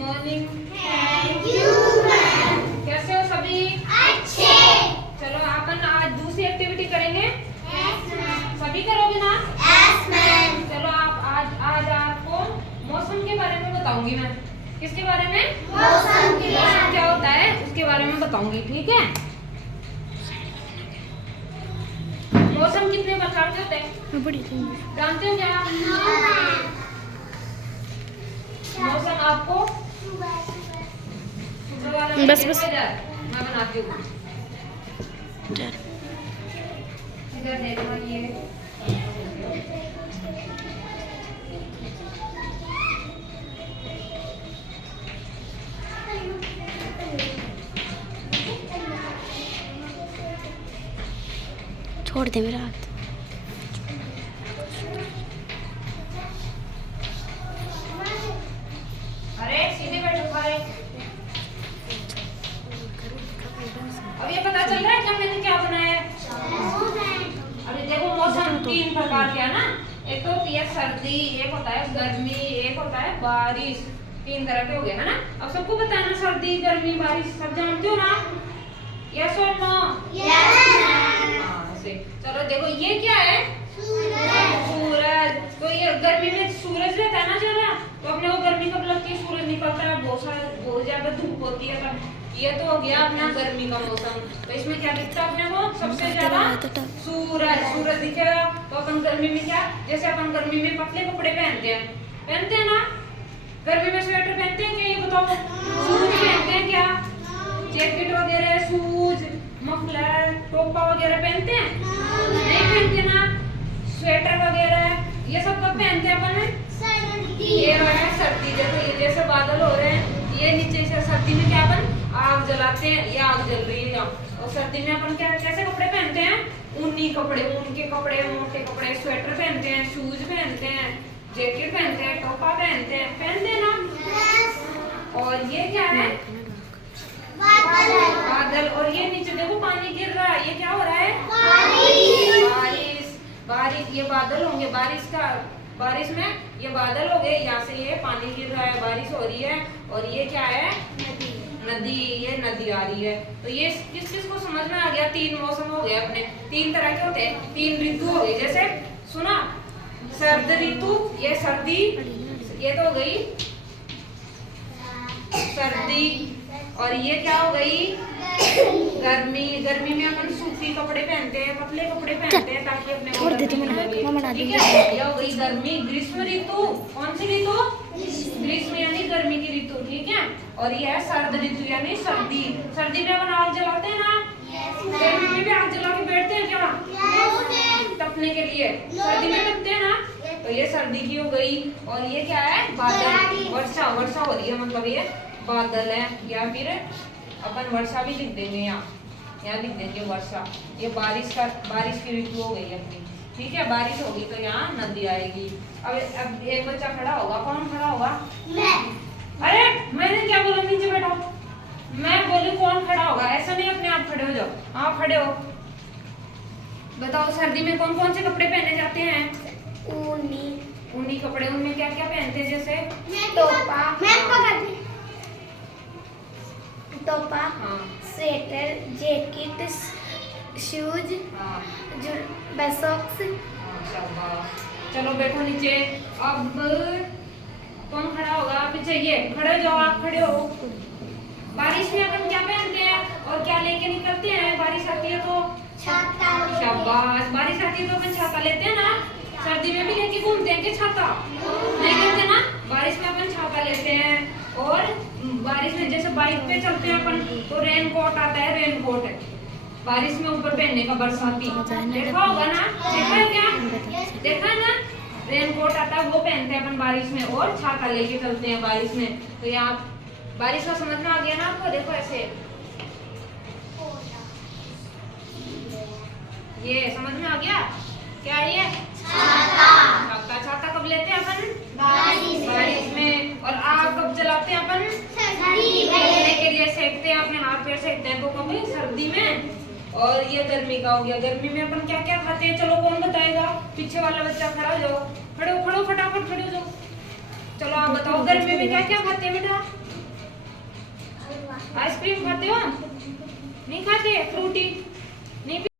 Morning. Thank you ma'am. कैसे हो सभी? अच्छे। चलो अपन आज दूसरी एक्टिविटी करेंगे। Yes ma'am. सभी करोगे ना? Yes ma'am. चलो आप आज आपको मौसम के बारे में बताऊंगी मैं। किसके बारे में? मौसम के बारे मौसम क्या होता है उसके बारे में बताऊंगी, ठीक है? मौसम कितने प्रकार के होते हैं जानते हो क्या? मौसम आपको बस मैं बनाती हूँ। इधर देखो ये छोड़ दे मेरा हाथ। अरे सीधे बैठो खड़े। अब ये पता चल रहा है क्या मैंने क्या बनाया है? अभी देखो मौसम तीन प्रकार के है ना। एक तो होती है सर्दी, एक होता है गर्मी, एक होता है बारिश। तीन तरह के हो गए है ना। अब सबको पता है ना सर्दी गर्मी बारिश सब जानते हो ना? यस और नो? चलो देखो ये क्या है? सूरज। तो ये गर्मी में सूरज रहता है ना ज्यादा, तो अपने को गर्मी कब लगती है? सूरज निकलता है, बहुत ज्यादा धूप होती है तब। ये तो हो गया अपना गर्मी का मौसम। तो इसमें क्या दिखता है अपने को? सबसे ज्यादा सूरज। सूरज दिखेगा। तो अपन गर्मी में क्या, जैसे अपन गर्मी में पतले कपड़े पहनते हैं ना। गर्मी में स्वेटर पहनते हैं क्या? ये बताओ। शूज पहनते हैं क्या? जैकेट वगैरह, शूज, मफलर, टोपा वगैरह पहनते हैं? नहीं पहनते ना। स्वेटर वगैरह ये सब कब पहनते हैं अपन? ये है सर्दी। देखो ये जैसे बादल हो रहे हैं, ये नीचे से सर्दी में क्या अपन आग जलाते हैं, ये आग जल रही है यहाँ। और सर्दी में अपन क्या कैसे कपड़े पहनते हैं? ऊनी कपड़े, ऊन के कपड़े, मोटे कपड़े, स्वेटर पहनते हैं, शूज पहनते हैं, जैकेट पहनते हैं, टोपा पहनते हैं ना। और ये क्या है? बादल। और ये नीचे देखो पानी गिर रहा है, ये क्या हो रहा है? बारिश। ये बादल होंगे बारिश में ये बादल हो गए, यहाँ से ये पानी गिर रहा है, बारिश हो रही है। और ये क्या है? नदी। ये नदी आ रही है। तो ये किस किस को समझ में आ गया? तीन मौसम हो गए अपने। तीन तरह के होते हैं, तीन ऋतु हो गए। जैसे सुना, सर्द ऋतु, ये सर्दी, ये तो हो गई सर्दी। और ये क्या हो गई? गर्मी। गर्मी में अपन सूती कपड़े पहनते हैं, पतले कपड़े पहनते हैं ताकि अपने को गर्मी ना लगे। ठीक है, ये हो गई गर्मी। ग्रीष्म ऋतु। कौन सी ऋतु? ग्रीष्म यानी गर्मी की ऋतु, ठीक है। और ये है सर्द ऋतु यानी सर्दी। सर्दी में अपन आग जलाते हैं ना। गर्मी में भी आग जला के बैठते हैं क्या? तपने के लिए। सर्दी में तपते हैं ना। तो ये सर्दी की हो गई। और ये क्या है? बादल। वर्षा हो रही है, मतलब ये बादल है। या फिर अपन वर्षा भी लिख देंगे, यहाँ लिख देंगे वर्षा। ये बारिश की ऋतु हो गई अपनी, ठीक है। बारिश होगी तो यहाँ नदी आएगी। अब एक बच्चा खड़ा होगा, कौन खड़ा होगा? अरे मैंने क्या बोला? नीचे बैठो। मैं बोली कौन खड़ा होगा, ऐसा नहीं अपने आप खड़े हो जाओ। हाँ खड़े हो। बताओ सर्दी में कौन कौन से कपड़े पहने जाते हैं? ऊनी कपड़े। उनमें क्या क्या पहनते हैं? जैसे टोपा, हाँ, स्वेटर, जैकेट, शूज, सॉक्स। शाबाश। चलो बैठो नीचे। अब कौन खड़ा होगा? पीछे ये खड़े हो जाओ, आप खड़े हो। बारिश में अपन क्या पहनते हैं और क्या लेके निकलते हैं? बारिश आती है तो छाता। शाबाश। बारिश आती है तो अपन छाता लेते हैं ना। सर्दी में भी लेके घूमते हैं कि छाता? नहीं लेते ना। बारिश में अपन छाता लेते हैं। और बारिश में जैसे बाइक पे चलते हैं अपन तो रेन कोट आता है, रेन कोट है बारिश में ऊपर पहनने का, बरसाती। देखा होगा ना? देखा है क्या? देखा है ना? रेन कोट आता है, वो पहनते हैं अपन बारिश में। और छाता लेके चलते हैं बारिश में। तो यहाँ बारिश का समझ में आ गया ना आपको? देखो ऐसे ये समझ में आ गया क्या है? ये छाता। छाता कब लेते हैं अपन? बारिश में। और आग कब जलाते हैं अपन? पहनने के लिए सेकते हैं, अपने हाथ पैर सेकते हैं, तो कभी सर्दी में। और ये गर्मी का हो गया। गर्मी में अपन क्या क्या खाते हैं? चलो कौन बताएगा? पीछे वाला बच्चा खड़ा हो जाओ। खड़े हो फटाफट खड़े हो जाओ। चलो आप बताओ गर्मी में क्या क्या खाते हैं बेटा? आइसक्रीम खाते हो? नहीं खाते? फ्रूटी नहीं